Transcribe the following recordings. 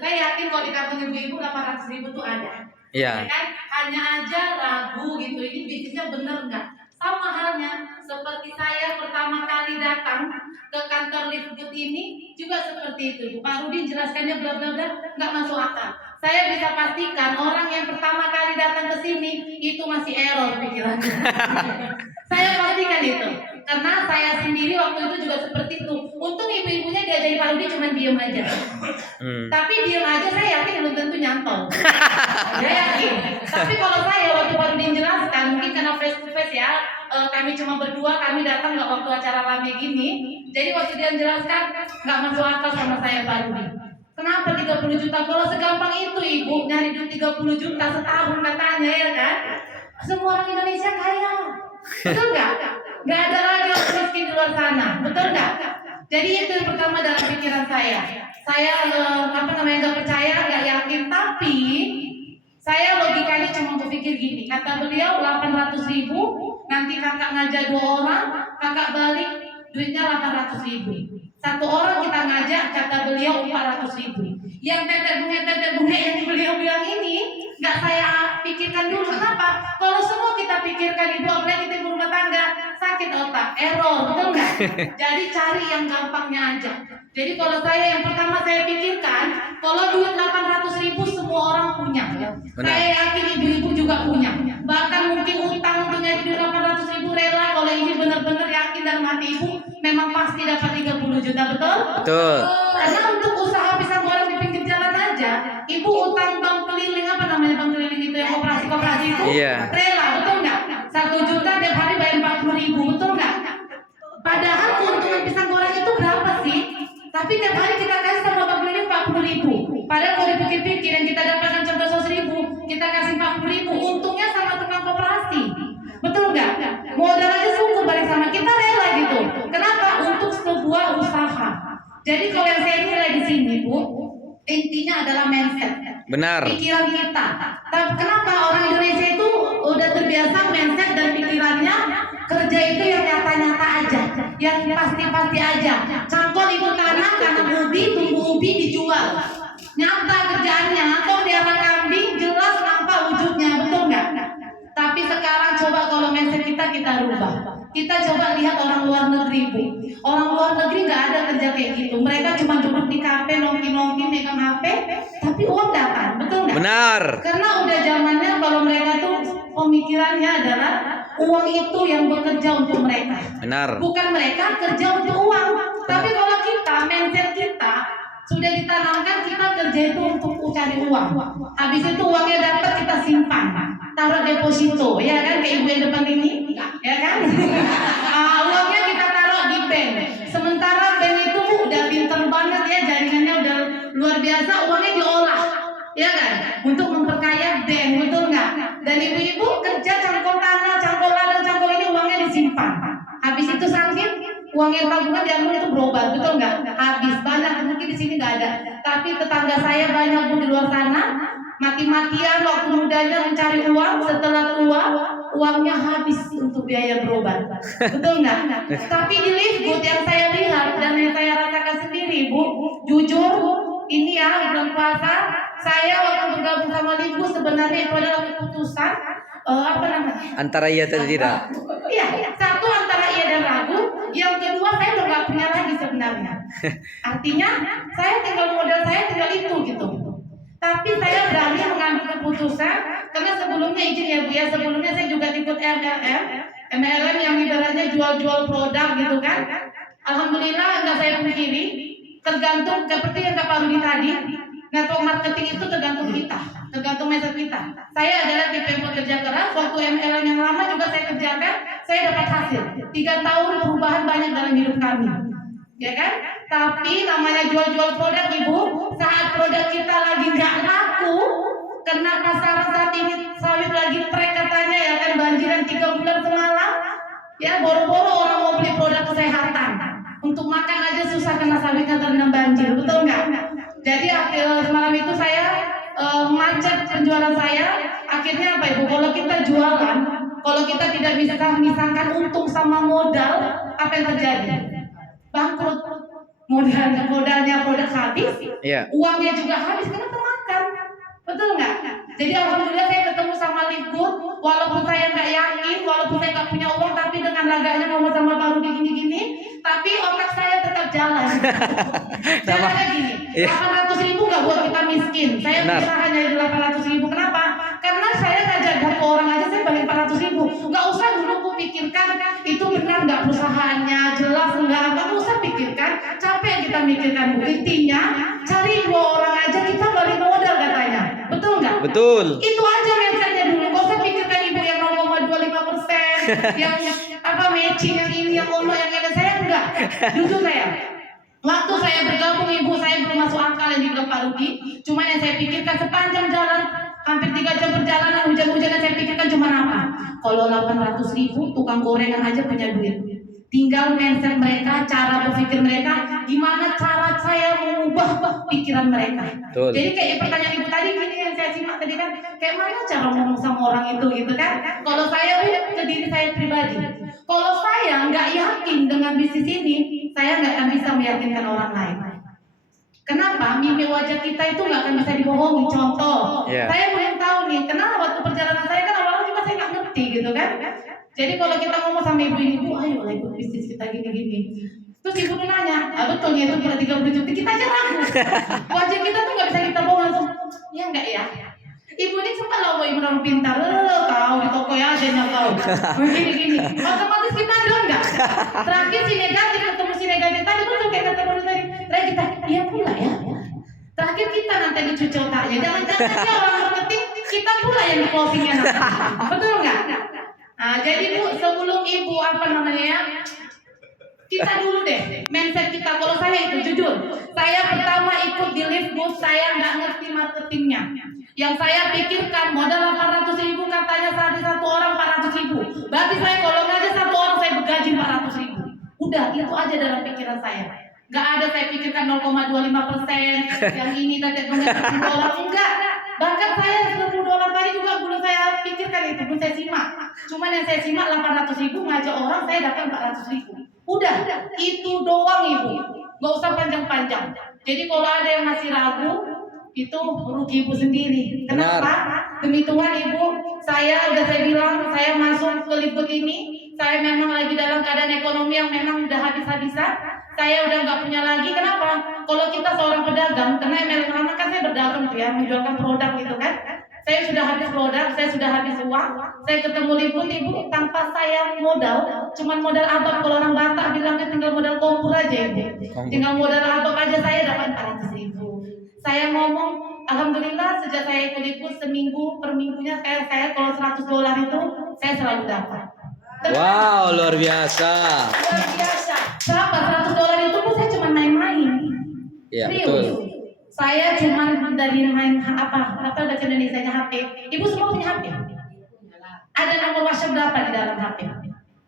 Saya yakin kalau di kantong ibu-ibu 800.000 tuh ada. Iya. Ya kan? Hanya aja ragu gitu. Ini bisnisnya bener nggak? Sama halnya seperti saya pertama kali datang ke kantor Liftgood ini juga seperti itu. Pak Rudi jelaskannya bla bla bla nggak masuk akal. Saya bisa pastikan orang yang pertama kali datang ke sini itu masih error pikirannya. Saya pastikan itu. Karena saya sendiri waktu itu juga seperti itu. Untung ibu-ibunya diajarin Pak Rudi cuma diem aja. Tapi diem aja saya yakin belum tentu nyantol. Saya yakin. Tapi kalau saya waktu Pak Rudi jelaskan, mungkin karena face to face ya, kami cuma berdua, kami datang nggak waktu acara rame gini. Jadi waktu dia jelaskan nggak masuk akal sama saya Pak Rudi. Kenapa 30 juta? Kalau segampang itu ibu nyari duit 30 juta setahun katanya ya kan? Semua orang Indonesia kaya. Betul nggak? Nggak ada lagi orang miskin di luar sana. Betul nggak? Jadi itu yang pertama dalam pikiran saya. Saya nggak percaya, nggak yakin. Tapi saya logikanya cuma berpikir gini. Kata beliau 800.000. Nanti kakak ngajak 2 orang, kakak balik duitnya 800.000. 1 orang kita ngajak, kata beliau 400.000. Yang tetek bunga yang beliau bilang ini nggak saya pikirkan dulu. Kenapa? Kalau semua kita pikirkan ibu, apalagi kita ibu rumah tangga, sakit otak, error, betul nggak? Jadi cari yang gampangnya aja. Jadi kalau saya yang pertama saya pikirkan, kalau duit 800.000 semua orang punya. Saya yakin ibu-ibu juga punya. Bahkan mungkin utang untuk nyari duit 800.000 rela. Kalau ini benar-benar yakin dalam hati ibu, memang pasti dapat 30 juta, betul? Betul. Karena untuk usaha pisang goreng di pinggir jalan aja, ibu utang bank keliling, apa namanya bank keliling itu yang koperasi itu, rela, betul nggak? 1 juta tiap hari bayar 40.000, betul nggak? Padahal keuntungan pisang goreng itu berapa sih? Tapi tiap hari kita kasih sama bank keliling 40.000. Padahal kalau dipikir-pikir yang kita dapatkan contoh 100.000, kita kasih 40.000, untungnya sama tukang koperasi, betul nggak? Modal aja syukur balik sama kita, rela gitu. Kenapa? Untuk sebuah usaha. Jadi kalau yang saya nilai di sini Bu, intinya adalah mindset. Benar. Pikiran kita. Tapi kenapa orang Indonesia itu udah terbiasa mindset dan pikirannya kerja itu yang nyata-nyata aja, yang pasti-pasti aja. Cangkol itu tanah ubi, tumbuh ubi dijual. Nyata kerjaannya, atau diarah kambing jelas nampak wujudnya, betul nggak? Tapi sekarang coba kalau mindset kita rubah. Kita coba lihat orang luar negeri Bu. Orang luar negeri nggak ada kerja kayak gitu. Mereka cuma duduk di kafe, nongki-nongki, megang HP, tapi uang datang, betul nggak? Benar. Karena udah zamannya kalau mereka tuh pemikirannya adalah uang itu yang bekerja untuk mereka. Benar. Bukan mereka kerja untuk uang. Tapi kalau kita, mindset kita sudah ditanamkan kita kerja itu untuk cari uang. Habis itu uangnya dapat kita simpan, taruh deposito, ya kan, kayak ibu yang depan ini, ya kan? Uangnya kita taruh di bank. Sementara bank itu udah pinter banget ya, jaringannya udah luar biasa, uangnya diolah, ya kan, untuk memperkaya bank, betul nggak? Dan ibu-ibu kerja cangkol tanah, cangkol ladang, cangkol ini uangnya disimpan. Habis itu sakit, uang yang tabungan diambil itu berobat, betul nggak? Habis banyak, mungkin di sini nggak ada. Tapi tetangga saya banyak Bu di luar sana, mati-matian waktu mudanya mencari uang, setelah tua uangnya habis untuk biaya berobat, betul nggak? Tapi di Liftgood yang saya lihat dan yang saya rasakan sendiri Bu, jujur ini ya bulan puasa, saya waktu bergabung sama Liftgood sebenarnya itu adalah keputusan apa namanya? Antara iya atau tidak? Iya, satu antara iya dan ragu, yang kedua saya udah nggak punya lagi sebenarnya. Artinya saya tinggal modal saya tinggal itu gitu. Tapi saya berani mengambil keputusan karena sebelumnya izin ya Bu ya, sebelumnya saya juga ikut MLM yang ibaratnya jual-jual produk gitu kan. Alhamdulillah nggak saya pungkiri, tergantung seperti yang Kak Rudi tadi. Network marketing itu tergantung kita, tergantung mindset kita. Saya adalah tipe yang bekerja keras. Waktu MLM yang lama juga saya kerjakan, saya dapat hasil. 3 tahun perubahan banyak dalam hidup kami, ya kan? Tapi namanya jual-jual produk Ibu, saat produk kita lagi nggak laku, karena pasaran saat ini sawit lagi trek katanya ya kan, banjiran 3 bulan semalam, ya boro-boro orang mau beli produk kesehatan. Untuk makan aja susah karena sawitnya terendam banjir, betul nggak? Jadi semalam itu saya macet penjualan saya. Akhirnya apa Ibu? Kalau kita jualan, kalau kita tidak bisa memisahkan untung sama modal, apa yang terjadi? Bangkrut. modalnya produk habis, Iya. uangnya juga habis karena termakan, betul nggak? Jadi alhamdulillah saya ketemu sama Liftgood, walaupun saya nggak yakin, walaupun saya nggak punya uang, tapi dengan laganya ngomong sama Pak Rudi gini-gini, tapi otak saya tetap jalan. Caranya gini, 800.000 nggak buat kita miskin. Saya bisa hanya 800.000. Kenapa? Karena saya ngajak ke orang aja saya balik 400.000. Nggak usah dulu aku pikirkan itu benar nggak perusahaannya, jelas nggak usah pikirkan. Capek kita mikirkan. Intinya cari 2 orang aja kita balik modal katanya. Betul nggak? Betul. Itu aja mindsetnya dulu. Nggak usah pikirkan ibu yang 0,25%, yang matching yang ini, yang ono, yang ada. Saya enggak. Jujur saya. Waktu saya bergabung ibu, saya belum masuk akal yang dibilang Pak Rudi. Cuma yang saya pikirkan sepanjang jalan, hampir 3 jam perjalanan, hujan-hujanan, saya pikirkan cuma apa? Kalau 800.000 tukang gorengan aja punya duit. Tinggal mindset mereka, cara berpikir mereka, gimana cara saya mengubah pikiran mereka. Betul. Jadi kayak pertanyaan ibu tadi, gini yang saya simak tadi kan, kayak mana cara ngomong sama orang itu gitu kan? Kalau saya ke diri saya pribadi, kalau saya nggak yakin dengan bisnis ini, saya nggak akan bisa meyakinkan orang lain. Kenapa? Mimik wajah kita itu nggak akan bisa dibohongi. Contoh, saya belum tahu nih, kenapa waktu perjalanan saya kan awalnya juga saya nggak ngerti gitu kan. Jadi kalau kita ngomong sama ibu, ayo lah ikut bisnis kita gini-gini. Terus ibu tuh nanya, betul ya itu pernah 30 juta, kita aja ragu. Wajah kita tuh nggak bisa kita bohong langsung, ya nggak ya? Ibu ini sempat lah ibu orang pintar, tahu di toko ya aja nyakau. Begini-gini, otomatis kita down nggak? Terakhir si negatif ketemu si negatif tadi betul kayak kata baru tadi. Terakhir kita, iya pula ya. Terakhir kita nanti dicuci otaknya, jangan-jangan dia orang marketing, kita pula yang di closingnya nanti. Betul nggak? Nah, jadi Bu, sebelum Ibu kita dulu deh mindset kita. Kalau saya itu jujur, saya pertama ikut di Liftgood, saya nggak ngerti marketingnya. Yang saya pikirkan modal 800.000, katanya satu orang 400.000. Berarti saya kalau ngajak 1 orang saya bergaji 400.000. Udah itu aja dalam pikiran saya. Nggak ada saya pikirkan 0,25%, yang ini tadi $10 enggak. Bahkan saya $10 tadi juga belum saya pikirkan itu, belum saya simak. Cuman yang saya simak 800.000 ngajak orang saya dapat 400.000. Udah, itu doang ibu. Gak usah panjang-panjang. Jadi kalau ada yang masih ragu, itu rugi ibu sendiri. Kenapa? Demi Tuhan ibu, saya bilang saya masuk ke Liftgood ini, saya memang lagi dalam keadaan ekonomi yang memang udah habis-habisan. Saya udah nggak punya lagi. Kenapa? Kalau kita seorang pedagang, karena lama kan saya berdagang tuh ya, menjualkan produk gitu kan. Saya sudah habis produk, saya sudah habis uang. Saya ketemu Liftgood ibu tanpa saya modal, cuman modal abang. Kalau orang Batak bilangnya tinggal modal kompor aja ibu. Tinggal modal abang aja saya dapat 400.000. Saya ngomong, alhamdulillah sejak saya ikut Liftgood seminggu per minggunya saya kalau $100 itu saya selalu dapat. Wow, luar biasa. Luar biasa. Berapa $100 itu pun saya cuma main-main. Iya, betul. Saya cuma dari main apa bahasa Indonesianya HP. Ibu semua punya HP? Ada nomor WhatsApp berapa di dalam HP?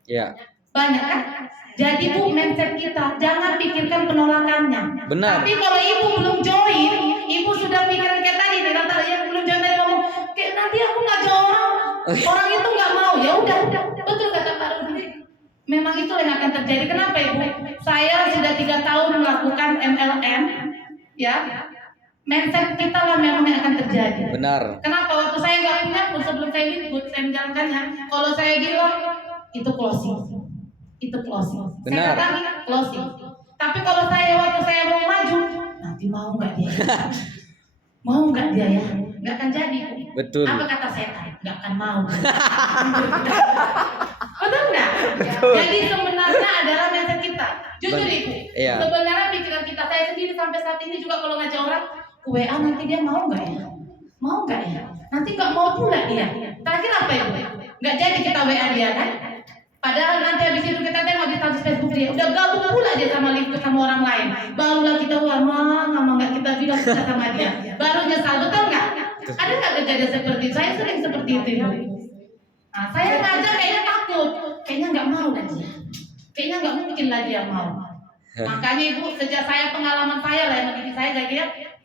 Iya. Banyak kan? Jadi Bu, mindset kita jangan pikirkan penolakannya. Benar. Tapi kalau ibu belum join, ibu sudah pikiran kayak tadi, yang belum join tadi ngomong, kayak nanti aku nggak join, orang itu nggak mau. Ya udah. Betul kata Pak Rudi. Memang itu yang akan terjadi. Kenapa ibu? Saya sudah 3 tahun melakukan MLM, ya. Mindset kita lah memang yang akan terjadi. Benar. Kenapa? Waktu saya nggak punya, sebelum saya Liftgood, saya menjalankannya. Kalau saya bilang itu closing. Benar. Saya katakan closing. Tapi kalau waktu saya mau maju, nanti mau nggak dia? Mau nggak dia ya? Nggak akan jadi. Betul. Apa kata setan? Nggak akan mau. Betul nggak? Betul. Jadi sebenarnya adalah mindset kita. Jujur ibu. Iya. Sebenarnya pikiran kita, saya sendiri sampai saat ini juga kalau ngajak orang WA nanti dia mau nggak ya? Mau nggak ya? Nanti nggak mau pula dia. Terakhir apa ya? Nggak jadi kita WA dia kan? Padahal nanti habis itu kita tengok di status Facebook dia, udah gabung pula dia sama Liftgood sama orang lain. Barulah kita ngomong nggak kita bilang kita sama dia. Baru nyesal, betul nggak? Ada nggak kejadian seperti itu? Saya sering seperti itu. Nah, saya ngajak kayaknya takut, kayaknya nggak mau lah dia. Kayaknya nggak mungkin lah dia mau. Makanya ibu, sejak saya pengalaman saya lah yang mendidik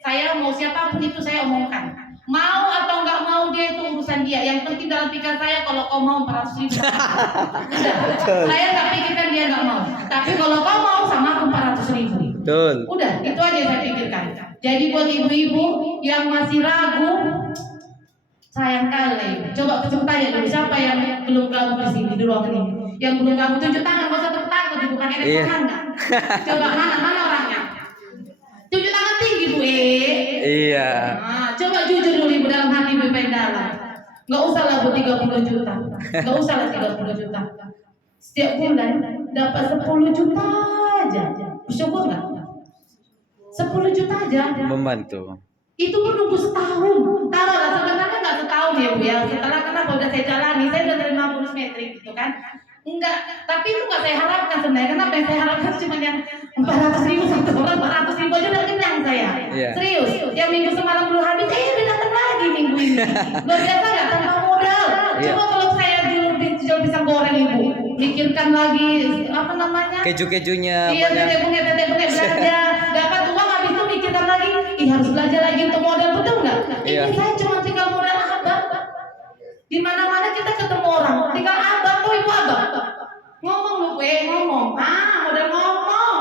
saya mau siapapun itu saya omongkan. Mau atau nggak mau dia itu urusan dia. Yang penting dalam pikiran saya kalau kau mau 400.000. Saya nggak pikirkan dia nggak mau. Tapi kalau kau mau sama aku 400.000. Betul. Udah, itu aja yang saya pikirkan. Jadi buat ibu-ibu yang masih ragu, sayang kali. Coba tanya dulu siapa yang belum gabung di sini di ruangan ini. Yang belum gabung tunjuk tangan, gak usah tepuk tangan, bukan Iya. tangan nggak? Coba mana orangnya? Tunjuk tangan tinggi Bu. Iya. Nah, coba jujur dulu ibu dalam hati ibu pengen dalam. Nggak usah lah Bu 30 juta. Nggak usah lah 30 juta. Setiap bulan dapat 10 juta aja. Bersyukur nggak? 10 juta aja. Membantu. Itu pun nunggu setahun. Taruhlah sebenarnya nggak setahun ya Bu ya. Setelah kenapa udah saya jalani, saya udah terima bonus metrik gitu kan. Enggak, tapi itu nggak saya harapkan sebenarnya. Kenapa yang saya harapkan cuma yang 400.000 satu orang, 400.000 aja udah kenyang saya. Iya. Serius, yang minggu semalam belum habis, udah datang lagi minggu ini. Luar biasa nggak tanpa modal. Iya. Coba kalau saya jual pisang goreng ibu, mikirkan lagi apa namanya? Keju-kejunya Iya, banyak. tete belanja, dapat uang habis itu mikirkan lagi, harus belajar lagi untuk modal, betul nggak? Iya. Ini saya cuma tinggal modal abang. Di mana-mana kita ketemu orang, tinggal abang, tuh ibu abang. Ngomong lu, ngomong. Udah ngomong.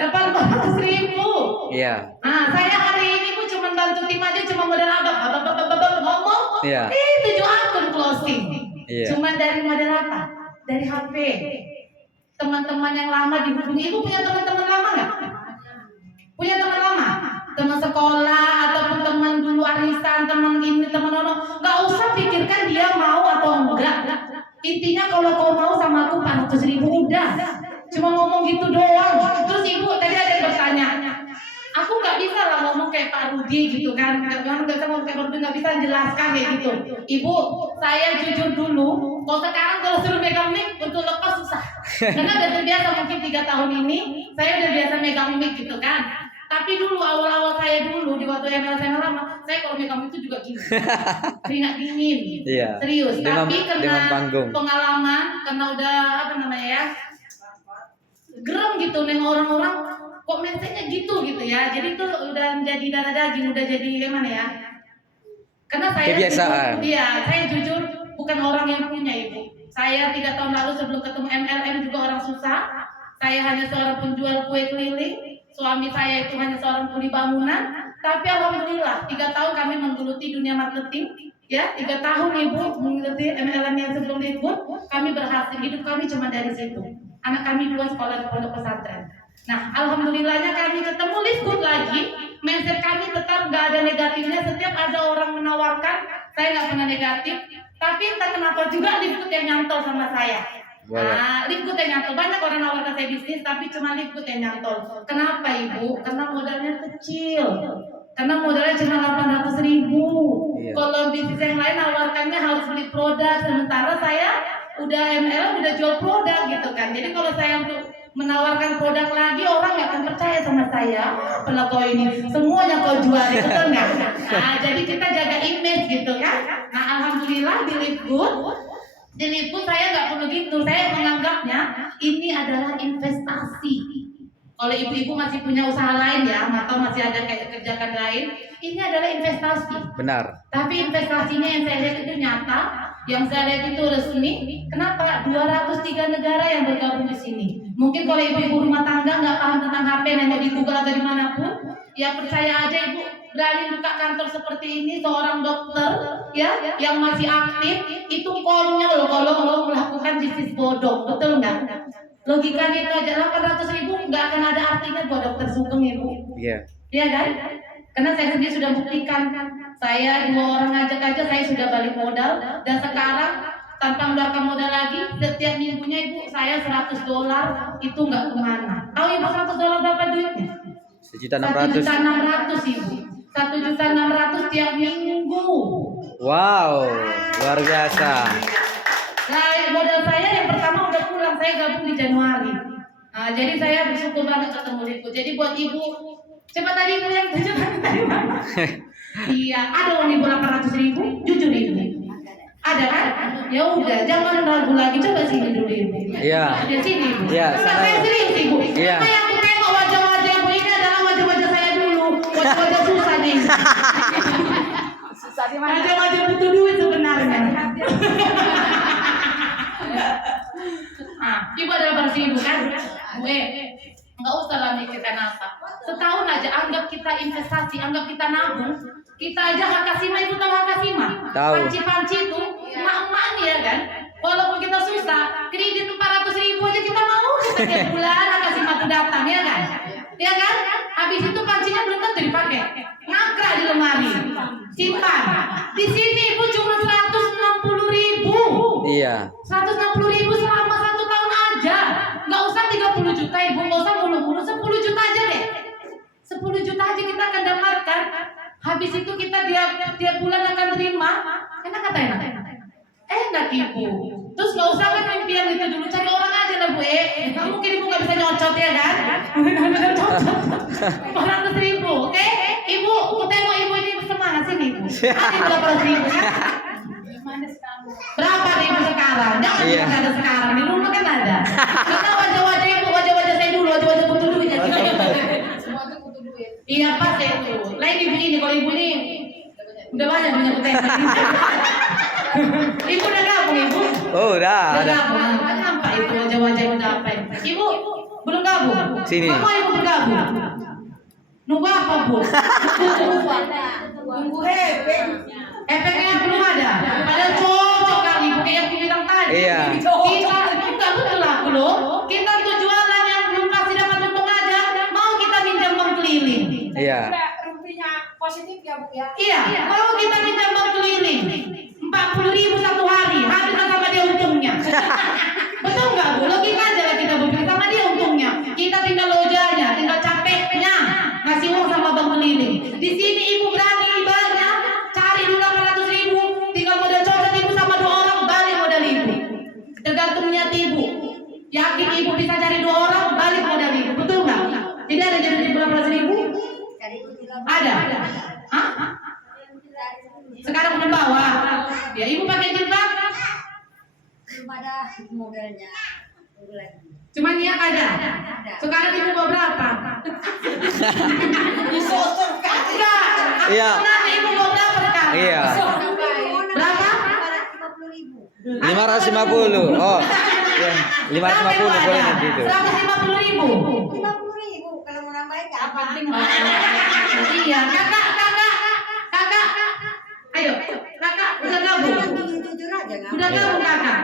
Dapat 400.000. Iya. Nah, saya hari ini pun cuma bantu tim aja, cuma modal abang. Abang ngomong. Iya. 7 akun closing. Iya. Cuma dari modal apa? Dari HP. Teman-teman yang lama dihubungi. Ibu punya teman-teman lama nggak? Punya teman lama? Teman sekolah ataupun teman dulu arisan, teman ini, teman ono. Nggak usah pikirkan dia mau atau enggak. Intinya kalau kau mau sama aku 400.000 udah. Cuma ngomong gitu doang. Terus ibu tadi ada yang bertanya, aku nggak bisa lah ngomong kayak Pak Rudi gitu kan. Nggak bisa ngomong kayak Pak Rudi, nggak bisa jelaskan kayak gitu. Ibu, saya jujur dulu. Kalau sekarang kalau suruh megang mic untuk lepas susah. Karena udah terbiasa mungkin 3 tahun ini saya udah biasa megang mic gitu kan. Tapi dulu awal-awal saya dulu di waktu ML saya lama, saya kalau megang itu juga gini, keringat dingin, Iya. serius. Demam- Tapi demam karena panggung. pengalaman, karena udah apa namanya ya, gerem gitu neng orang-orang kok mindsetnya gitu ya. Jadi itu udah menjadi darah daging, udah jadi gimana ya? Karena saya Kebiasaan. Jujur, iya, saya jujur bukan orang yang punya ibu. Saya 3 tahun lalu sebelum ketemu MLM juga orang susah. Saya hanya seorang penjual kue keliling. Suami saya itu hanya seorang kuli bangunan. Tapi alhamdulillah 3 tahun kami menggeluti dunia marketing. Ya, 3 tahun ibu menggeluti MLM yang sebelum ikut. Kami berhasil, hidup kami cuma dari situ. Anak kami 2 sekolah di pondok pesantren. Nah, alhamdulillahnya kami ketemu Liftgood lagi. Mindset kami tetap nggak ada negatifnya. Setiap ada orang menawarkan, saya nggak pernah negatif. Tapi entah kenapa juga Liftgood yang nyantol sama saya. Nah, Liftgood yang nyantol. Banyak orang nawarkan saya bisnis, tapi cuma Liftgood yang nyantol. Kenapa ibu? Karena modalnya kecil. Karena modalnya cuma 800.000. Iya. Kalau bisnis yang lain nawarkannya harus beli produk. Sementara saya udah MLM, udah jual produk gitu kan. Jadi kalau saya untuk menawarkan produk lagi, orang nggak akan percaya sama saya. Kalau kau ini semuanya kau jual, betul nggak? Nah, jadi kita jaga image gitu kan. Nah, alhamdulillah di Liftgood saya nggak perlu gitu. Saya menganggapnya ini adalah investasi. Kalau ibu-ibu masih punya usaha lain ya, atau masih ada kayak kerjaan lain, ini adalah investasi. Benar. Tapi investasinya yang saya lihat itu nyata, yang saya lihat itu resmi. Kenapa? 203 negara yang bergabung di sini. Mungkin kalau ibu-ibu rumah tangga nggak paham tentang HP, nanya di Google atau dimanapun, ya percaya aja ibu berani buka kantor seperti ini, seorang dokter ya yang masih aktif, itu konyol kalau mau melakukan bisnis bodong, betul nggak? Logikanya itu aja, 800.000 nggak akan ada artinya buat dokter Sugeng ibu. Iya. Iya kan? Karena saya sendiri sudah buktikan, saya 2 orang ngajak aja saya sudah balik modal, dan sekarang tanpa mengeluarkan modal lagi, setiap minggunya ibu saya $100 itu nggak kemana. Tahu ibu $100 berapa duitnya? 1.600.000. 1.600.000 ibu. 1.600.000 tiap minggu. Wow, luar biasa. Nah, modal saya yang pertama udah pulang, saya gabung di Januari. Nah, jadi saya bersyukur banget ketemu Liftgood. Jadi buat ibu, coba tadi ibu yang tadi mana? Iya, ada uang ibu 800.000, jujur ibu. Ada kan? Ya udah, jangan ragu lagi, coba sini dulu ibu. Iya. Di sini ibu. Iya, Nah, sana. saya serius ibu. Iya. Apa yang aku tengok wajah-wajah ibu ini adalah wajah-wajah saya dulu, wajah-wajah susah nih. Wajah-wajah butuh duit sebenarnya. Ibu ada 800.000 kan? Nggak usah lah mikirkan apa. Setahun aja anggap kita investasi, anggap kita nabung. Kita aja Hakasima itu tahu Hakasima. Tahu. Panci-panci itu emak-emak nih ya kan. Walaupun kita susah, kredit 400.000 aja kita mau setiap bulan Hakasima itu datang ya kan. Ya kan? Habis itu pancinya belum tentu dipakai. Ngakrak di lemari. Simpan. Di sini Ibu cuma 160.000. Iya. 160.000 selama 1 tahun aja. Nggak usah 30 juta Ibu, nggak usah mulu-mulu, 10 juta aja deh. 10 juta aja kita akan dapatkan. Habis itu kita tiap bulan akan terima. Enak kata enak? Enak Ibu. Terus nggak usah kan impian itu dulu, cari orang aja lah Bu. Nggak mungkin Ibu nggak bisa nyocot ya kan? 400.000, oke? Ibu, aku tengok Ibu ini semangat sini Ibu. Ada 800.000 kan? Berapa nih Ibu sekarang? Jangan Iya. ada sekarang, di rumah kan ada. Kita wajah-wajah Ibu, wajah-wajah saya dulu, wajah-wajah butuh duit. Iya pas ya itu. Lain Ibu ini, kalau Ibu ini udah banyak punya potensi. Ibu udah gabung Ibu? Oh, udah Udah ada. gabung. Kan nampak itu wajah-wajah yang udah apa? Ibu belum gabung? Sini. Kamu Ibu bergabung? Nunggu apa Bu? Nunggu hepeng. Efeknya belum ada. Padahal cocok kali Bu kayak yang bilang tadi. Iya. Kita enggak betul aku loh. Kita tuh jualan yang belum pasti dapat untung aja. Mau kita minjam bank keliling. Iya. Rupiahnya positif ya Bu ya. Iya, mau kita minjam bank keliling 40.000 satu hari, habis sama dia untungnya. Betul nggak Bu? Logika aja lah kita berpikir sama dia untungnya. Kita tinggal lojanya, tinggal capeknya ngasih uang sama bank keliling. Di sini Ibu berani ibaratnya cari dulu 800.000, tinggal modal cocok Ibu sama 2 orang balik modal Ibu. Tergantung niat Ibu. Yakin Ibu bisa cari 2 orang balik modal Ibu, betul nggak? Tidak ada jadi 800.000? Ada. Hah? Sekarang udah bawa. Ya Ibu pakai jilbab. Belum ada modelnya. Tunggu lagi. Cuma niat ada. Sekarang Ibu mau berapa? Disosorkan. Enggak. Aku Iya. nanya Ibu mau berapa sekarang? Iya. Berapa? 550.000. 550. Oh. Iya. 550 boleh gitu. 150.000. 50.000 kalau mau nambahin nggak apa. Iya, kakak. Ayo, kakak udah gabung. Jujur aja nggak. Udah gabung kakak.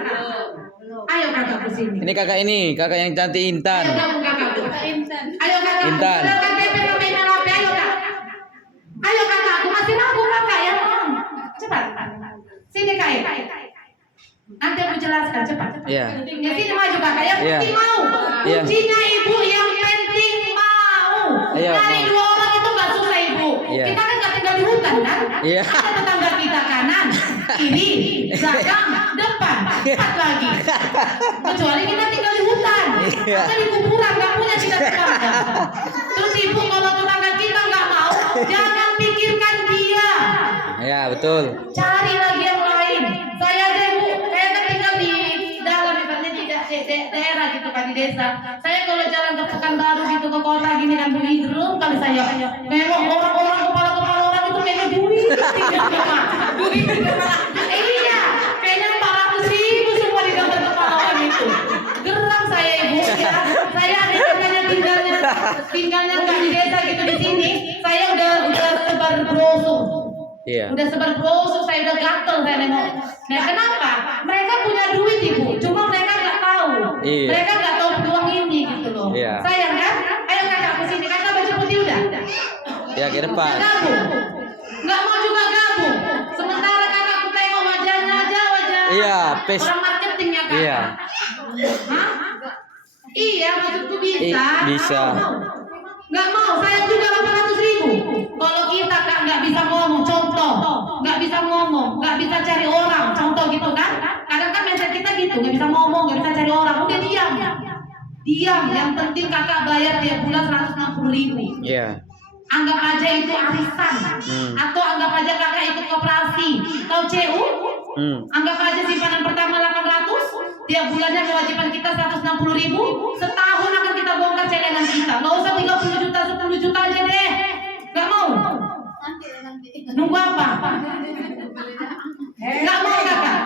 Belum. Ayo kakak ke sini. Ini kakak yang cantik Intan. Ayo gabung kakak. Ayo kakak. Intan. Udah kan PP sama email HP, ayo kak. Ayo kakak, aku masih nabung kakak ya. Cepat. Sini kak. Nanti aku jelaskan cepat. Iya. Ya sini maju kakak ya. Iya. Penting mau. Iya. Kuncinya Ibu yang penting mau. Iya, Cari mau. 2 orang itu nggak susah Ibu. Iya. Kita kan nggak tinggal di hutan kan? Iya. Ada tetangga kita kanan, kiri, belakang, depan, 4 lagi. Kecuali kita tinggal di hutan. Iya. Atau di kuburan nggak punya kita tetangga. Terus Ibu kalau tetangga kita nggak mau, jangan pikirkan dia. Ya, betul. Cari lagi yang lain. Saya aja Ibu, saya kan tinggal di dalam ibaratnya di daerah gitu kan di desa. Saya kalau jalan ke Pekanbaru gitu ke kota gini kan bunyi gerung kali saya. Nengok orang-orang kepala orang itu kayaknya duit. Duit. Iya, kayaknya 400.000 semua di gambar kepala orang itu. Geram saya Ibu ya. Saya ada tinggalnya nggak di desa gitu di sini. Saya udah sebar brosur. Iya. Udah sebar brosur, saya udah gatel saya nengok. Nah kenapa? Mereka punya duit Ibu, cuma mereka nggak tahu. Iya. Mereka nggak tahu peluang ini gitu loh. Iya. Sayang kan? Ayo kakak ke sini, kakak baju putih udah. Ya, ke depan. Gabung. Nggak mau juga gabung. Sementara kakak aku tengok wajahnya aja wajah. Iya, Orang marketingnya kakak. Iya. Hah? Iya, maksudku bisa. Bisa. Nggak mau, saya juga 800.000. Kalau kita kak nggak bisa ngomong, contoh, nggak bisa ngomong, nggak bisa cari orang, contoh gitu kan? Kadang kan mindset kita gitu, nggak bisa ngomong, nggak bisa cari orang, udah diam. Diam, yang penting kakak bayar tiap bulan 160.000. Iya. Anggap aja itu arisan, atau anggap aja kakak ikut koperasi, tahu CU? Anggap aja simpanan pertama 800, tiap bulannya kewajiban kita 160.000, setahun akan kita bongkar celengan kita. Nggak usah 30 juta, 10 juta aja deh. Nggak mau? Nunggu apa? Nggak mau kakak?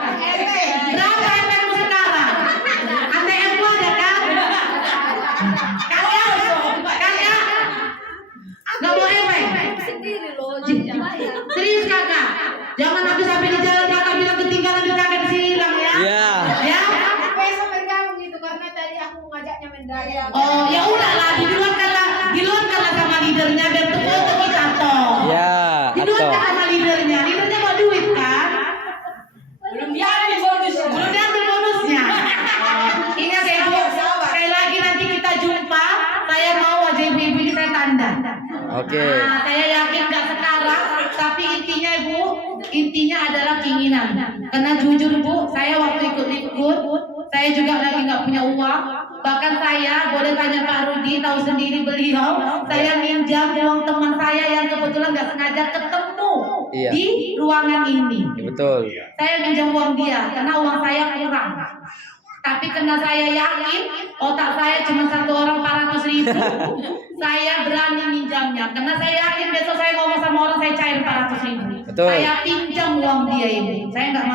Berapa efekmu sekarang? ATM-mu ada kan? Kakak, Jangankan sama leadernya mau duit kan? Belum diambil bonusnya. Belum diambil bonusnya. Ingat ya Bu, sekali lagi nanti kita jumpa. Saya mau wajah ibu-ibu ini saya tanda. Oke. Nah, saya yakin nggak sekarang, tapi intinya Bu, intinya adalah keinginan. Karena jujur Bu, saya waktu ikut-ikut, saya juga lagi nggak punya uang. Bahkan saya boleh tanya Pak Rudi, tahu sendiri beliau, saya minjam uang teman saya yang kebetulan nggak sengaja ketemu Iya. di ruangan ini. Ya, betul. Saya minjam uang dia karena uang saya kurang. Tapi karena saya yakin otak saya cuma satu orang 400.000, saya berani minjamnya. Karena saya yakin besok saya ngomong sama orang saya cair 400.000. Betul. Saya pinjam uang dia ini. Saya nggak